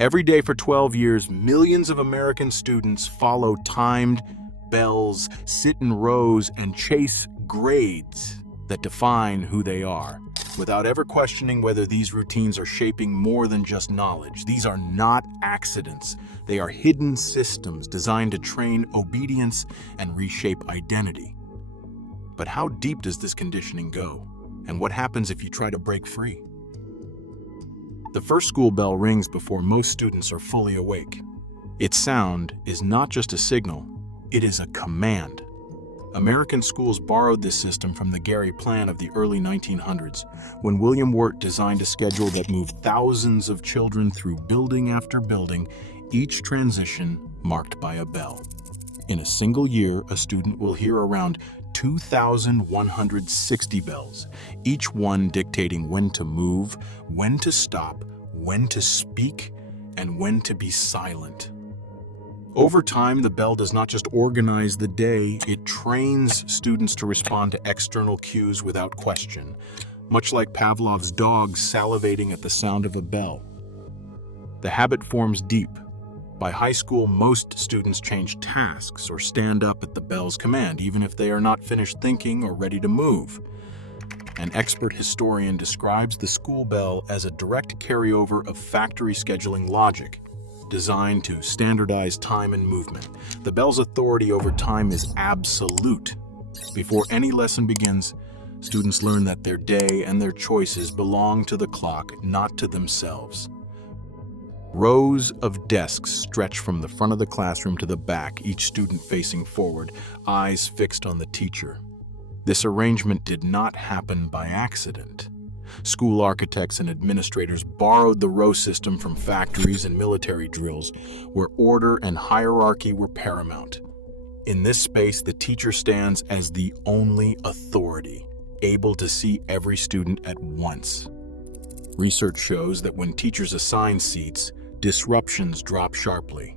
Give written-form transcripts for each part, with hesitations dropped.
Every day for 12 years, millions of American students follow timed bells, sit in rows, and chase grades that define who they are, without ever questioning whether these routines are shaping more than just knowledge. These are not accidents. They are hidden systems designed to train obedience and reshape identity. But how deep does this conditioning go? And what happens if you try to break free? The first school bell rings before most students are fully awake. Its sound is not just a signal, it is a command. American schools borrowed this system from the Gary Plan of the early 1900s, when William Wirt designed a schedule that moved thousands of children through building after building, each transition marked by a bell. In a single year, a student will hear around 2,160 bells, each one dictating when to move, when to stop, when to speak, and when to be silent. Over time, the bell does not just organize the day, it trains students to respond to external cues without question, much like Pavlov's dog salivating at the sound of a bell. The habit forms deep. By high school, most students change tasks or stand up at the bell's command, even if they are not finished thinking or ready to move. An expert historian describes the school bell as a direct carryover of factory scheduling logic, designed to standardize time and movement. The bell's authority over time is absolute. Before any lesson begins, students learn that their day and their choices belong to the clock, not to themselves. Rows of desks stretch from the front of the classroom to the back, each student facing forward, eyes fixed on the teacher. This arrangement did not happen by accident. School architects and administrators borrowed the row system from factories and military drills, where order and hierarchy were paramount. In this space, the teacher stands as the only authority, able to see every student at once. Research shows that when teachers assign seats, disruptions drop sharply.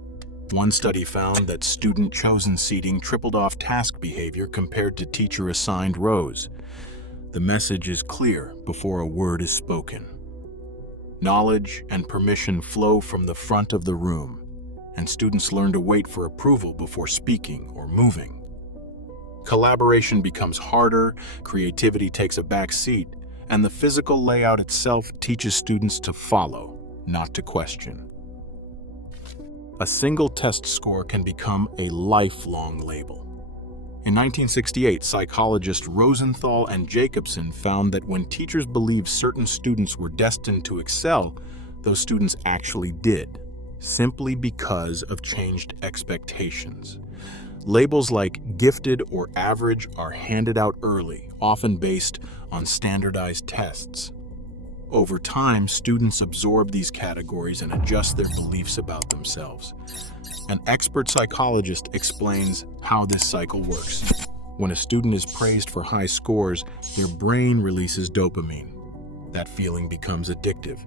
One study found that student-chosen seating tripled off task behavior compared to teacher-assigned rows. The message is clear before a word is spoken. Knowledge and permission flow from the front of the room, and students learn to wait for approval before speaking or moving. Collaboration becomes harder, creativity takes a back seat, and the physical layout itself teaches students to follow, not to question. A single test score can become a lifelong label. In 1968, psychologists Rosenthal and Jacobson found that when teachers believed certain students were destined to excel, those students actually did, simply because of changed expectations. Labels like gifted or average are handed out early, often based on standardized tests. Over time, students absorb these categories and adjust their beliefs about themselves. An expert psychologist explains how this cycle works. When a student is praised for high scores, their brain releases dopamine. That feeling becomes addictive.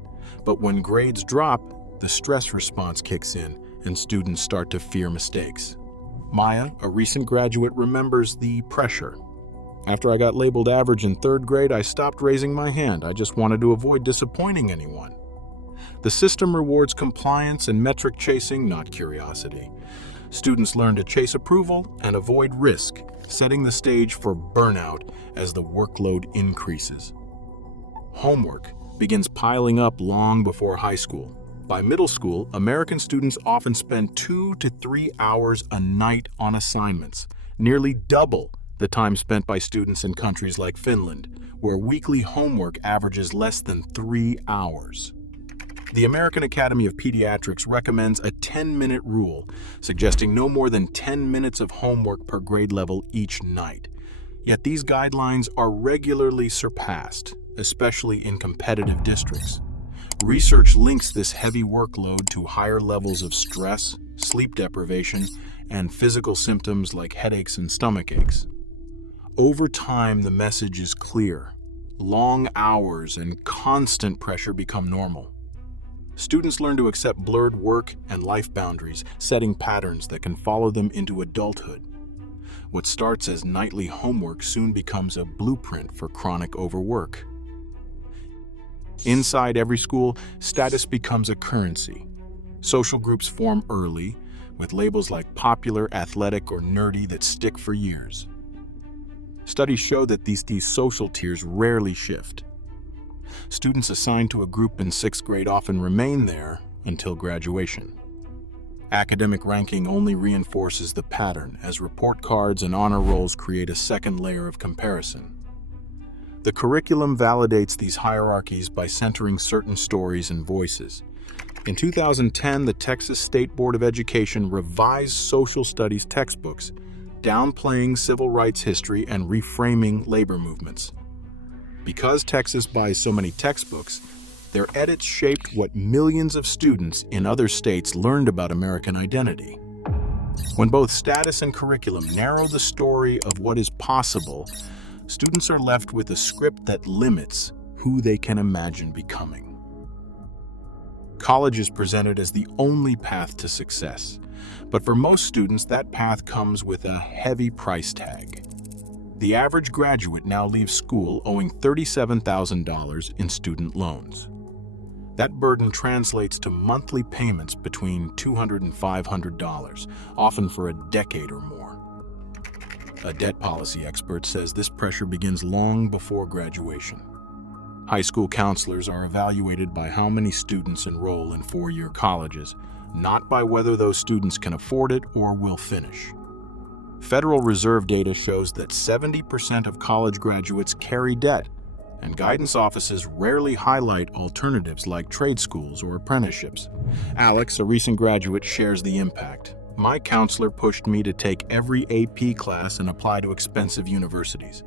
But when grades drop, the stress response kicks in and students start to fear mistakes. Maya, a recent graduate, remembers the pressure. After I got labeled average in third grade, I stopped raising my hand. I just wanted to avoid disappointing anyone. The system rewards compliance and metric chasing, not curiosity. Students learn to chase approval and avoid risk, setting the stage for burnout as the workload increases. Homework begins piling up long before high school. By middle school, American students often spend 2 to 3 hours a night on assignments, nearly double the time spent by students in countries like Finland, where weekly homework averages less than 3 hours. The American Academy of Pediatrics recommends a 10-minute rule, suggesting no more than 10 minutes of homework per grade level each night. Yet these guidelines are regularly surpassed, especially in competitive districts. Research links this heavy workload to higher levels of stress, sleep deprivation, and physical symptoms like headaches and stomach aches. Over time, the message is clear. Long hours and constant pressure become normal. Students learn to accept blurred work and life boundaries, setting patterns that can follow them into adulthood. What starts as nightly homework soon becomes a blueprint for chronic overwork. Inside every school, status becomes a currency. Social groups form early, with labels like popular, athletic, or nerdy that stick for years. Studies show that these social tiers rarely shift. Students assigned to a group in 6th grade often remain there until graduation. Academic ranking only reinforces the pattern, as report cards and honor rolls create a second layer of comparison. The curriculum validates these hierarchies by centering certain stories and voices. In 2010, the Texas State Board of Education revised social studies textbooks, downplaying civil rights history and reframing labor movements. Because Texas buys so many textbooks, their edits shaped what millions of students in other states learned about American identity. When both status and curriculum narrow the story of what is possible, students are left with a script that limits who they can imagine becoming. College is presented as the only path to success, but for most students, that path comes with a heavy price tag. The average graduate now leaves school owing $37,000 in student loans. That burden translates to monthly payments between $200 and $500, often for a decade or more. A debt policy expert says this pressure begins long before graduation. High school counselors are evaluated by how many students enroll in four-year colleges, not by whether those students can afford it or will finish. Federal Reserve data shows that 70% of college graduates carry debt, and guidance offices rarely highlight alternatives like trade schools or apprenticeships. Alex, a recent graduate, shares the impact. My counselor pushed me to take every AP class and apply to expensive universities.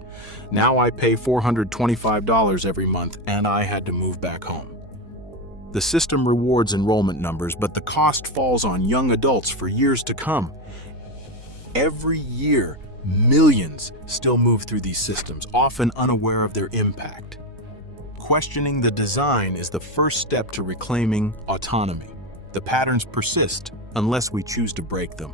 Now I pay $425 every month, and I had to move back home. The system rewards enrollment numbers, but the cost falls on young adults for years to come. Every year, millions still move through these systems, often unaware of their impact. Questioning the design is the first step to reclaiming autonomy. The patterns persist unless we choose to break them.